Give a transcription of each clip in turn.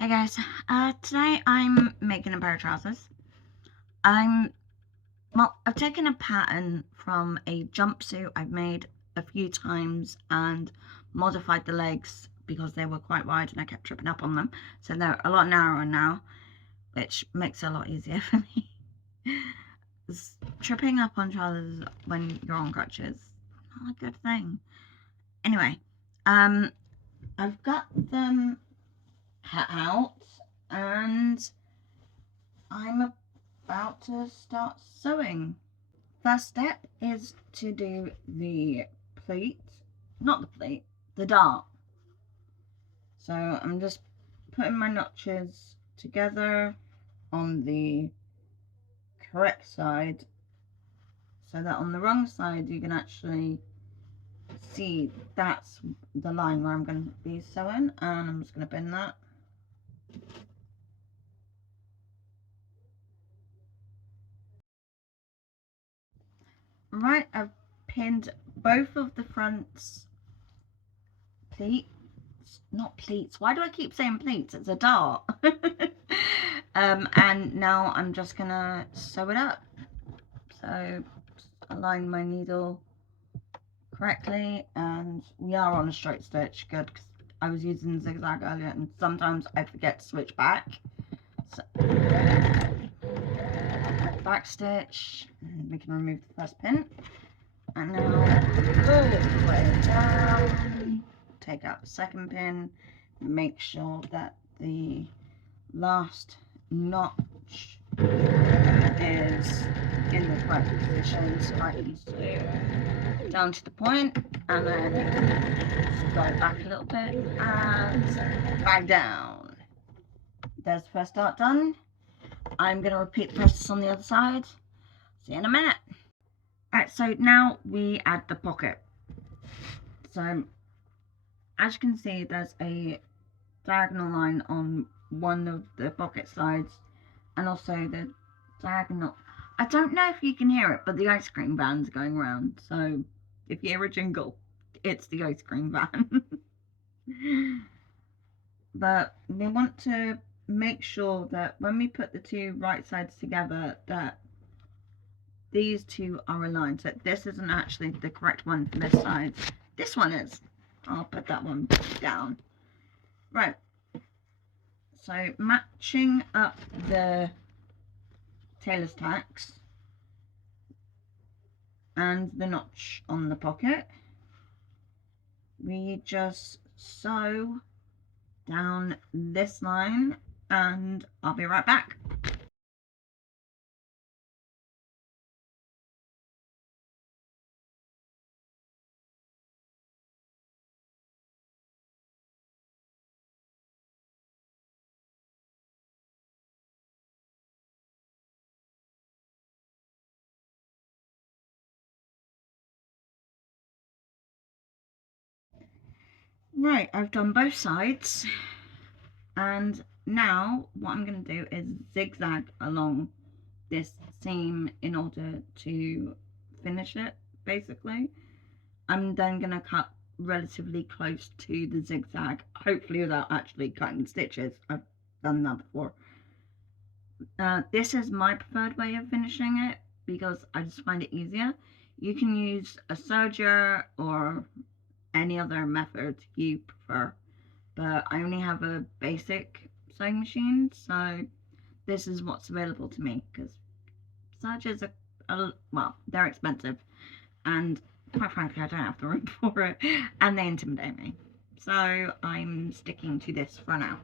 Hey guys, today I'm making a pair of trousers. I've taken a pattern from a jumpsuit I've made a few times and modified the legs because they were quite wide and I kept tripping up on them. So they're a lot narrower now, which makes it a lot easier for me. Tripping up on trousers when you're on crutches, not a good thing. Anyway, I've got them cut out and I'm about to start sewing. First step is to do the pleat, not the pleat, the dart. So I'm just putting my notches together on the correct side so that on the wrong side you can actually see that's the line where I'm going to be sewing, and I'm just going to bend that. Right, I've pinned both of the fronts pleats, not pleats. Why do I keep saying pleats? It's a dart. And now I'm just gonna sew it up. So align my needle correctly, and we are on a straight stitch. Good, because I was using zigzag earlier, and sometimes I forget to switch back. So, back stitch, and we can remove the first pin, and now pull the way down. Take out the second pin, make sure that the last notch is in the correct position, so I can sew down to the point, and then just go back a little bit and back down. There's the first dart done. I'm going to repeat the process on the other side. See you in a minute. Alright, so now we add the pocket. So as you can see, there's a diagonal line on one of the pocket sides, and also the diagonal. I don't know if you can hear it, but the ice cream van's going around. So if you hear a jingle, it's the ice cream van. But we want to make sure that when we put the two right sides together, that these two are aligned. So this isn't actually the correct one for this side. This one is. I'll put that one down. Right. So matching up the tailor's tacks and the notch on the pocket, we just sew down this line, and I'll be right back. Right, I've done both sides, and now what I'm going to do is zigzag along this seam in order to finish it, basically. I'm then going to cut relatively close to the zigzag, hopefully without actually cutting stitches. I've done that before. This is my preferred way of finishing it because I just find it easier. You can use a serger or any other method you prefer, but I only have a basic sewing machine, so this is what's available to me, because sergers are, well, they're expensive, and quite frankly I don't have the room for it, and they intimidate me, so I'm sticking to this for now.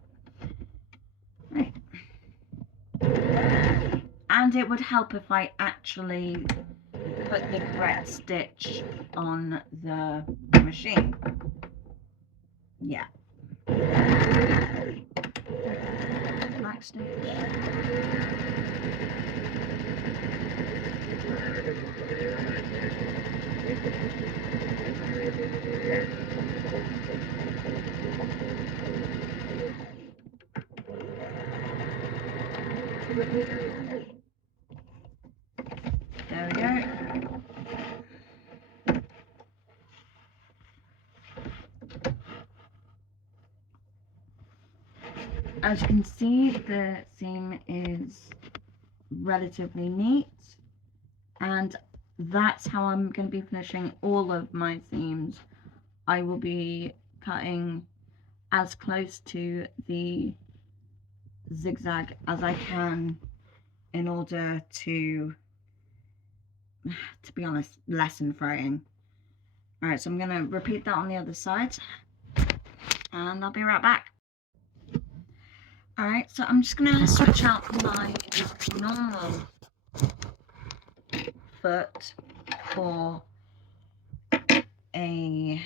Right. And it would help if I actually put the correct stitch on the machine. Yeah. Black stitch. There we go. As you can see, the seam is relatively neat, and that's how I'm going to be finishing all of my seams. I will be cutting as close to the zigzag as I can in order to be honest, lessen fraying. Alright, so I'm going to repeat that on the other side, and I'll be right back. Alright, so I'm just going to switch out my normal foot for a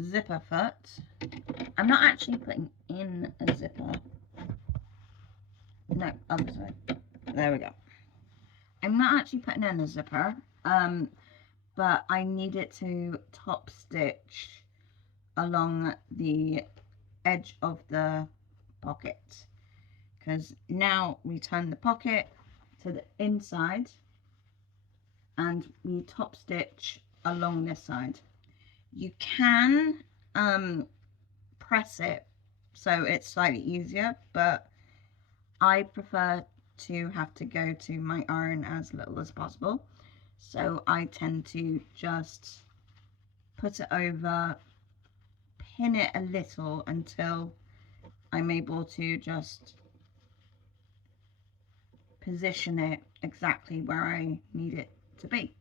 zipper foot. I'm not actually putting in a zipper. No, other side. There we go. I'm not actually putting in a zipper, but I need it to top stitch along the edge of the pocket, because now we turn the pocket to the inside and we top stitch along this side. You can press it so it's slightly easier, but I prefer to have to go to my iron as little as possible, so I tend to just put it over, pin it a little until I'm able to just position it exactly where I need it to be.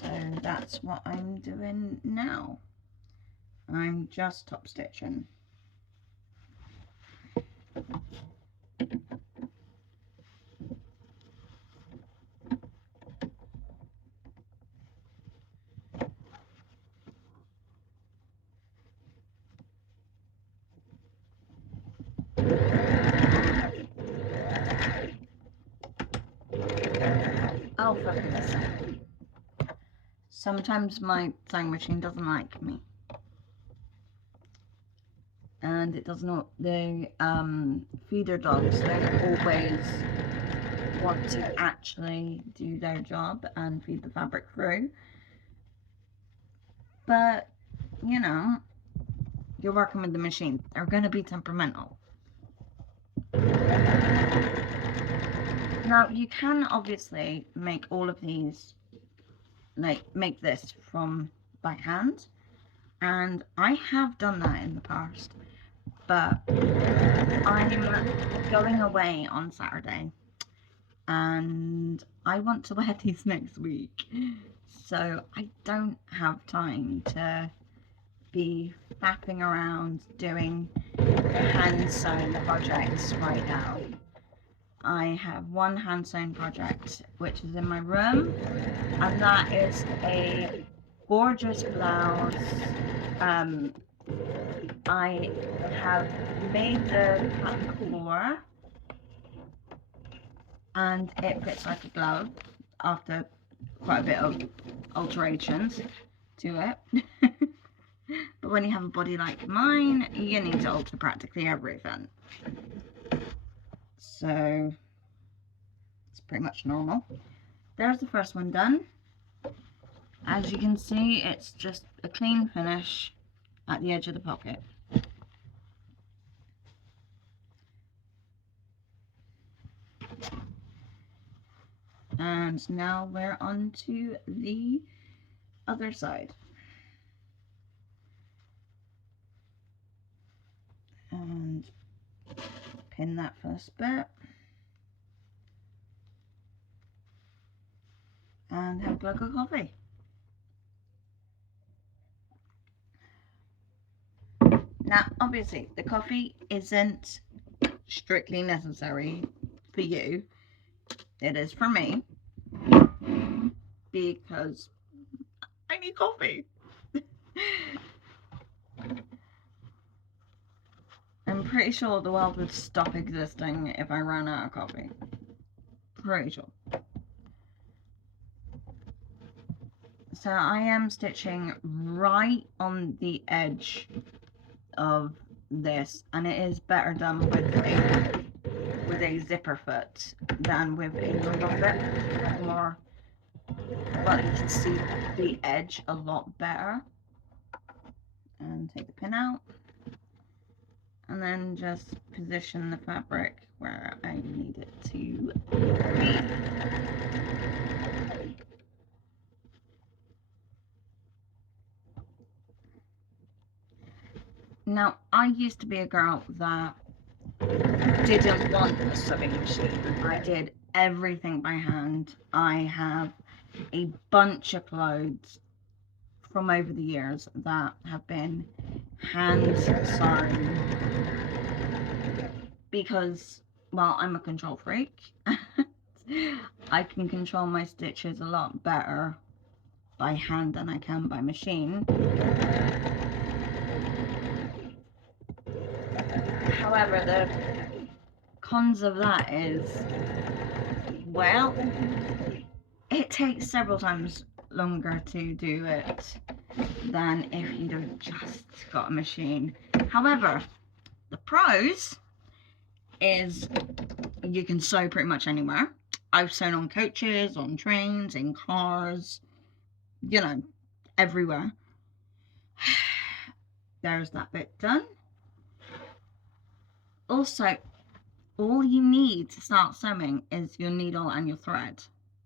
So that's what I'm doing now. I'm just top stitching. Oh, for goodness sake. Sometimes my sewing machine doesn't like me. And it does not, the feeder dogs don't always want to actually do their job and feed the fabric through. But, you know, you're working with the machine. They're going to be temperamental. Now, you can obviously make all of these, like, make this from by hand. And I have done that in the past. But I'm going away on Saturday and I want to wear these next week, so I don't have time to be faffing around doing hand sewn projects right now. I have one hand sewn project which is in my room, and that is a gorgeous blouse. I have made the pattern core and it fits like a glove after quite a bit of alterations to it. But when you have a body like mine, you need to alter practically everything. So it's pretty much normal. There's the first one done. As you can see, it's just a clean finish at the edge of the pocket. And now we're on to the other side. And pin that first bit. And have a glug of coffee. Now, obviously, the coffee isn't strictly necessary for you. It is for me, because I need coffee. I'm pretty sure the world would stop existing if I ran out of coffee. Pretty sure. So I am stitching right on the edge of this, and it is better done with a zipper foot than with a normal bit. More, well, you can see the edge a lot better. And take the pin out. and then just position the fabric where I need it to be. Now, I used to be a girl that didn't want a sewing machine. I did everything by hand. I have a bunch of clothes from over the years that have been hand sewn because, well, I'm a control freak. I can control my stitches a lot better by hand than I can by machine. However, the cons of that is, well, it takes several times longer to do it than if you'd have just got a machine. However, the pros is you can sew pretty much anywhere. I've sewn on coaches, on trains, in cars, you know, everywhere. There's that bit done. Also, all you need to start sewing is your needle and your thread,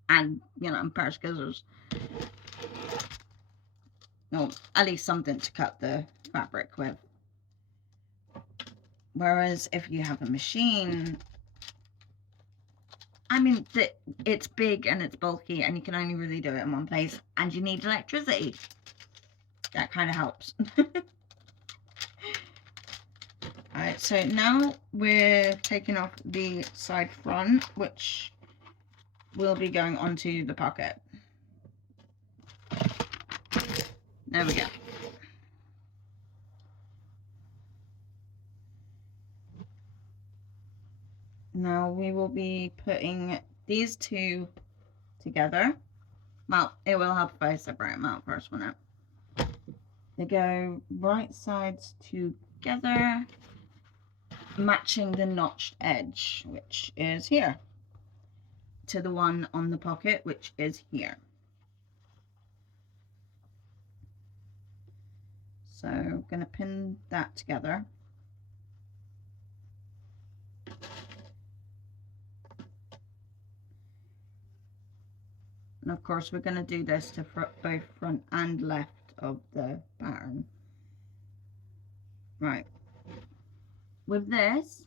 and, you know, a pair of scissors. Or at least something to cut the fabric with. Whereas if you have a machine, I mean, it's big and it's bulky and you can only really do it in one place, and you need electricity. That kind of helps. Alright, so now we're taking off the side front, which will be going onto the pocket. There we go. Now we will be putting these two together. Well, it will help if I separate them out first, won't it? They go right sides together, matching the notched edge, which is here, to the one on the pocket, which is here. So I'm going to pin that together. And of course we're going to do this to both front and left of the pattern. Right. With this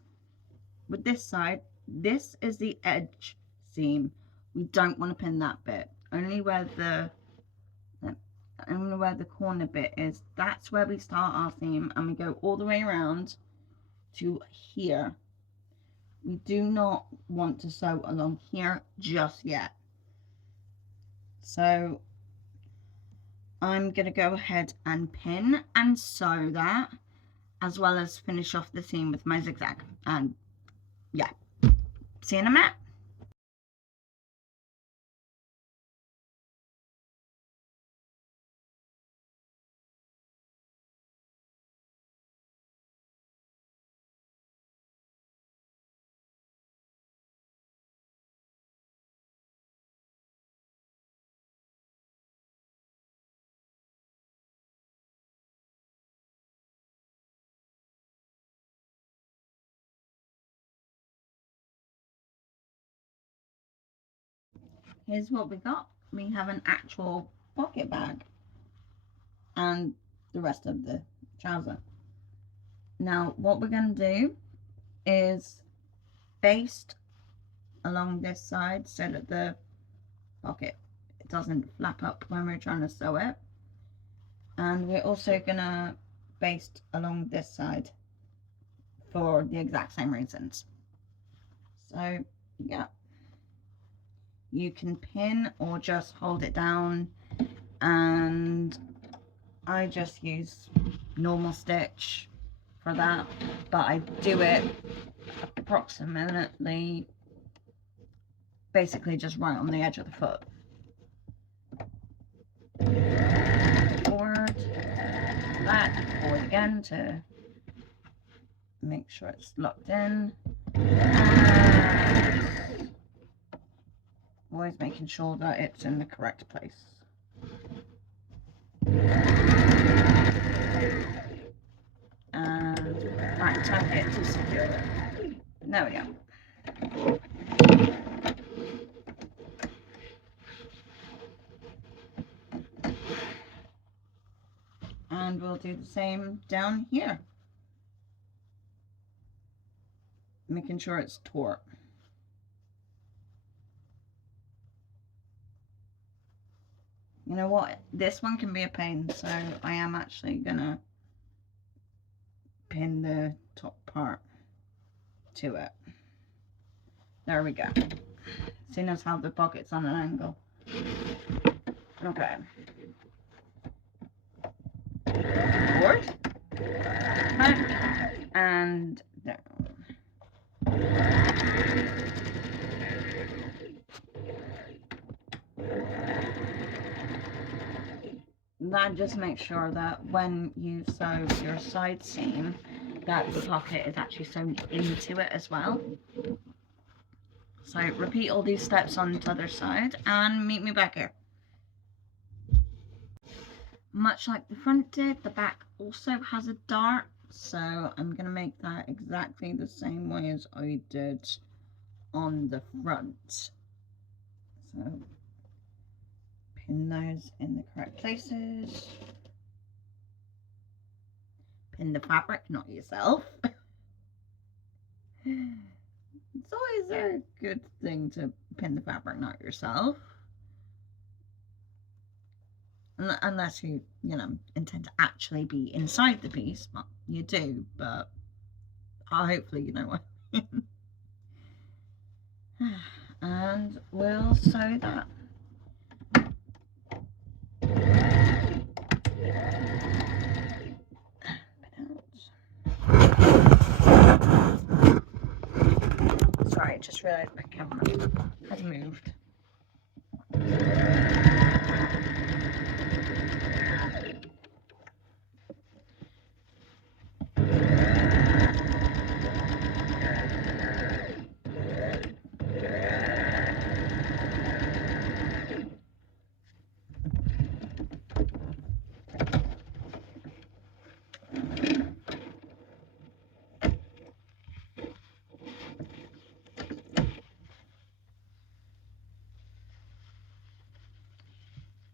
side, this is the edge seam. We don't want to pin that bit. Only where the corner bit is, that's where we start our seam, and we go all the way around to here. We do not want to sew along here just yet. So I'm going to go ahead and pin and sew that, as well as finish off the seam with my zigzag. And yeah, see you in a minute. Here's what we got. We have an actual pocket bag and the rest of the trouser. Now what we're going to do is baste along this side so that the pocket doesn't flap up when we're trying to sew it, and we're also going to baste along this side for the exact same reasons. So yeah, you can pin or just hold it down, and I just use normal stitch for that, but I do it approximately, basically just right on the edge of the foot. Forward, back, forward again to make sure it's locked in. And always making sure that it's in the correct place. And right, and tuck it to secure it. There we go. And we'll do the same down here. Making sure it's taut. You know what? This one can be a pain, so I am actually gonna pin the top part to it. There we go. See, notice how the pocket's on an angle. Okay. Forward. Back. And down. That just makes sure that when you sew your side seam, that the pocket is actually sewn into it as well. So repeat all these steps on the other side and meet me back here. Much like the front did, the back also has a dart, so I'm going to make that exactly the same way as I did on the front. So pin those in the correct places. Pin the fabric, not yourself. It's always a good thing to pin the fabric, not yourself. Unless you know, intend to actually be inside the piece. Well, you do, but hopefully you know what I mean. And we'll sew that. Sorry, I just realised my camera has moved.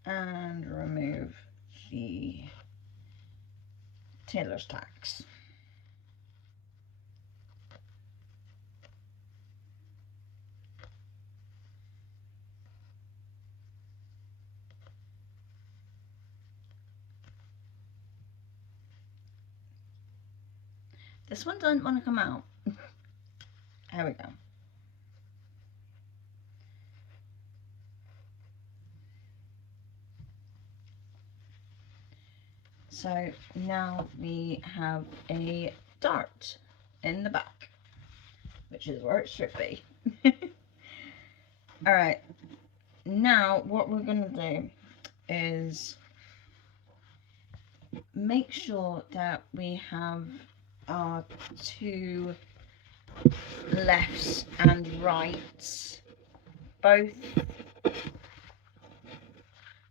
And remove the tailor's tacks. This one doesn't want to come out. There we go. So now we have a dart in the back, which is where it should be. Alright, now what we're going to do is make sure that we have our two lefts and rights both.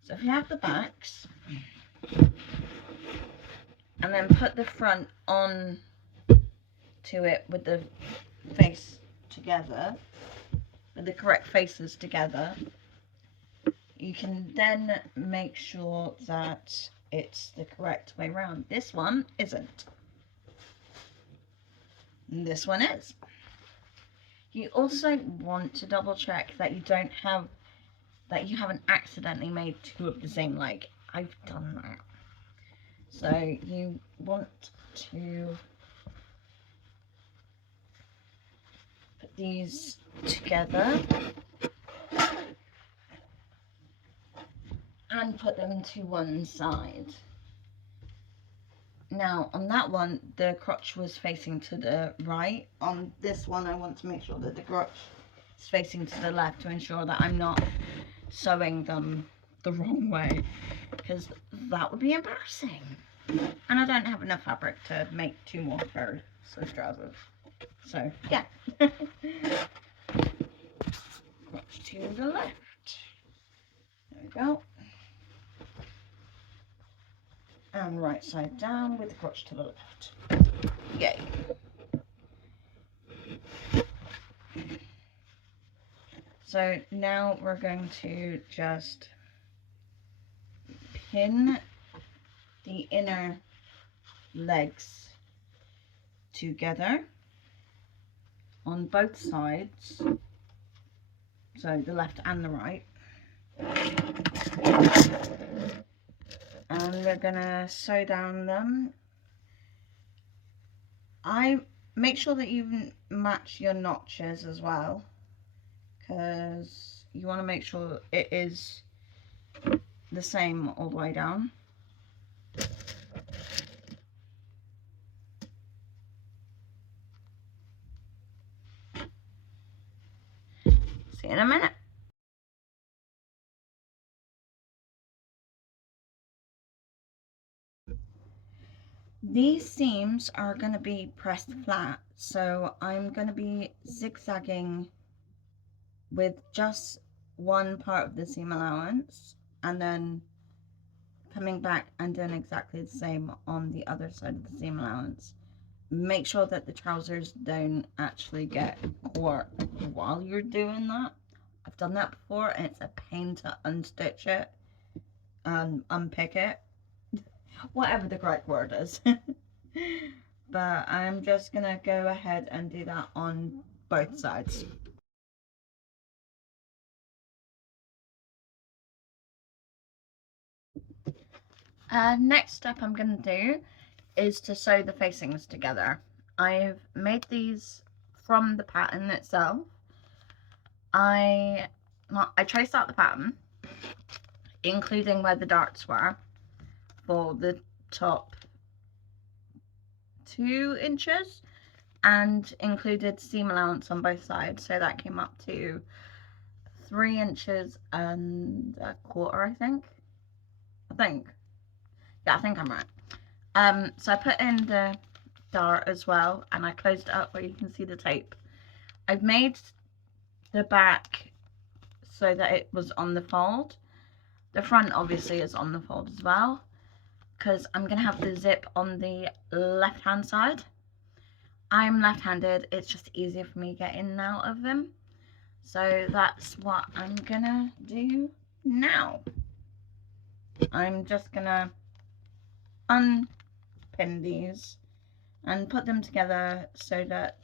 So if you have the backs, and then put the front on to it with the face together, with the correct faces together, you can then make sure that it's the correct way around. This one isn't. And this one is. You also want to double check that you don't have, that you haven't accidentally made two of the same leg. I've done that. So you want to put these together and put them to one side. Now on that one the crotch was facing to the right. On this one I want to make sure that the crotch is facing to the left to ensure that I'm not sewing them the wrong way, because that would be embarrassing. And I don't have enough fabric to make two more pairs of trousers. So, yeah. Crotch to the left. There we go. and right side down with the crotch to the left. Yay. So now we're going to just pin the inner legs together on both sides, so the left and the right, and we're gonna sew down them. I make sure that you match your notches as well, because you want to make sure it is the same all the way down. See you in a minute. These seams are going to be pressed flat, so I'm going to be zigzagging with just one part of the seam allowance and then coming back and doing exactly the same on the other side of the seam allowance. Make sure that the trousers don't actually get caught while you're doing that. I've done that before and it's a pain to unstitch it and unpick it, whatever the correct word is. But I'm just gonna go ahead and do that on both sides. Next step I'm gonna do is to sew the facings together. I've made these from the pattern itself. I traced out the pattern, including where the darts were for the top 2 inches, and included seam allowance on both sides, so that came up to 3 inches and a quarter, I think. Yeah, I think I'm right. So I put in the dart as well, and I closed it up where you can see the tape. I've made the back so that it was on the fold. The front obviously is on the fold as well, because I'm going to have the zip on the left hand side. I'm left-handed, it's just easier for me to get in and out of them. So that's what I'm going to do now. I'm just going to unpin these and put them together so that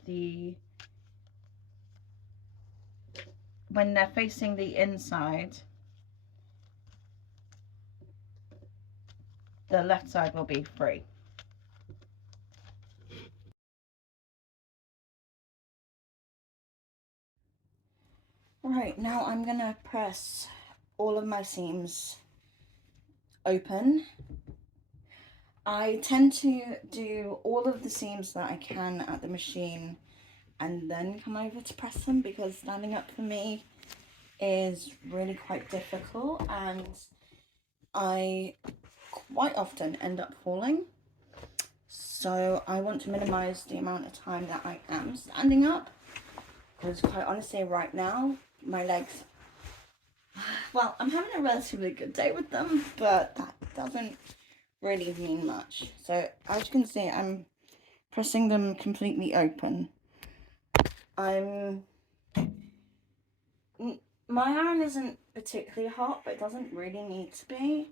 when they're facing the inside, the left side will be free. Right, now I'm gonna press all of my seams open. I tend to do all of the seams that I can at the machine and then come over to press them, because standing up for me is really quite difficult and I quite often end up falling. So I want to minimize the amount of time that I am standing up, because quite honestly right now my legs, well, I'm having a relatively good day with them, but that doesn't really mean much. So as you can see, I'm pressing them completely open. My iron isn't particularly hot, but it doesn't really need to be.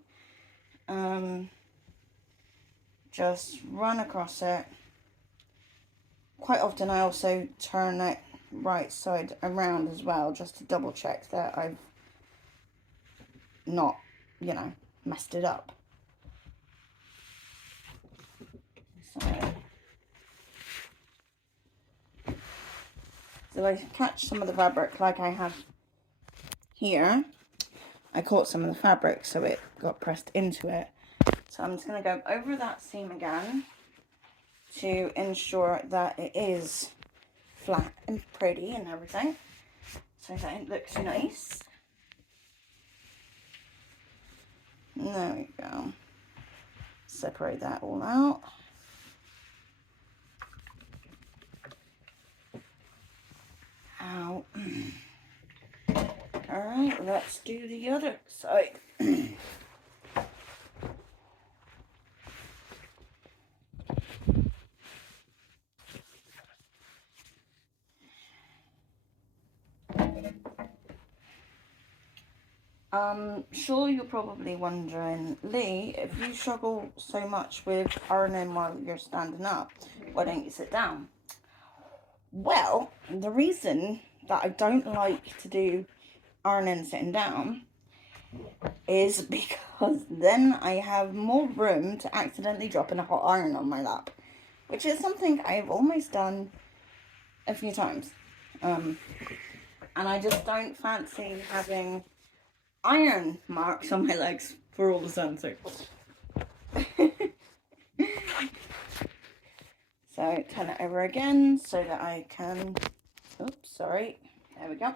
Just run across it. Quite often I also turn it right side around as well, just to double check that I've not, messed it up. So I catch some of the fabric like I have here. I caught some of the fabric, so it got pressed into it. So I'm just going to go over that seam again to ensure that it is flat and pretty and everything, so that it looks nice. There we go. Separate that all out. Ow. Alright, let's do the other side. Sure, you're probably wondering, Lee, if you struggle so much with ironing while you're standing up, why don't you sit down? Well, the reason that I don't like to do ironing sitting down is because then I have more room to accidentally drop in a hot iron on my lap, which is something I've almost done a few times. And I just don't fancy having iron marks on my legs for all the sensor. So turn it over again so that I can, oops, sorry, there we go.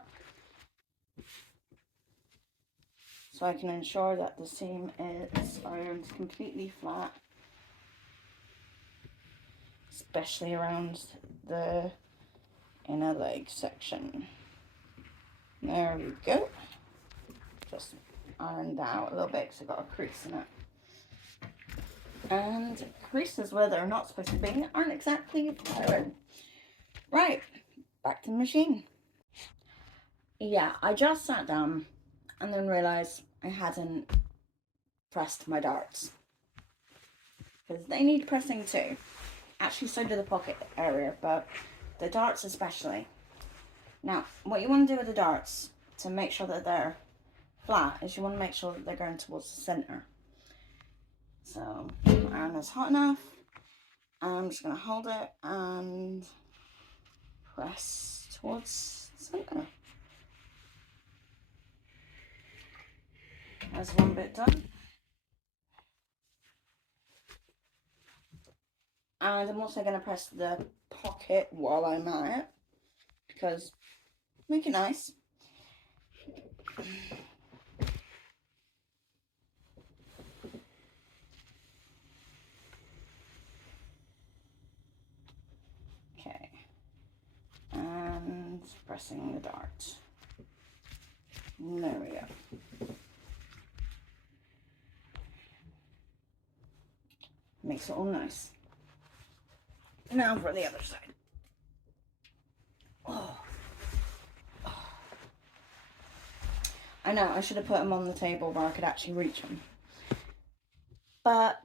So I can ensure that the seam is ironed completely flat, especially around the inner leg section. There we go. Just ironed out a little bit because I've got a crease in it. And creases where they're not supposed to be aren't exactly iron. Right, back to the machine. Yeah, I just sat down and then realised I hadn't pressed my darts. Because they need pressing too. Actually, so do the pocket area, but the darts especially. Now, what you want to do with the darts to make sure that they're flat is you want to make sure that they're going towards the centre. So, iron is hot enough. I'm just going to hold it and press towards the centre. There's one bit done. And I'm also going to press the pocket while I'm at it, because make it nice. Okay. And pressing the dart. There we go. Makes it all nice. Now for the other side. Oh. I know, I should have put them on the table where I could actually reach them. But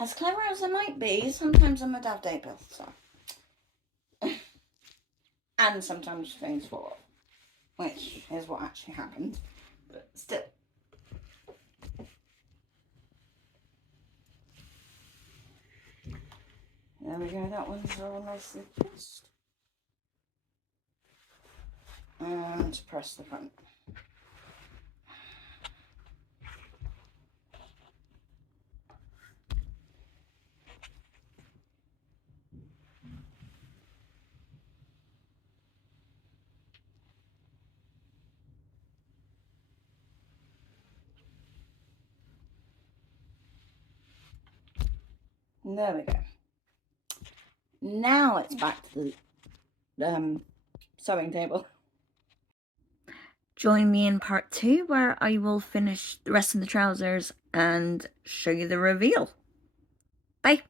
as clever as I might be, sometimes I'm a daft apple, so. And sometimes things fall off, which is what actually happened. But still. There we go, that one's all nicely pressed. And press the front. There we go. Now it's back to the sewing table. Join me in part 2 where I will finish the rest of the trousers and show you the reveal. Bye.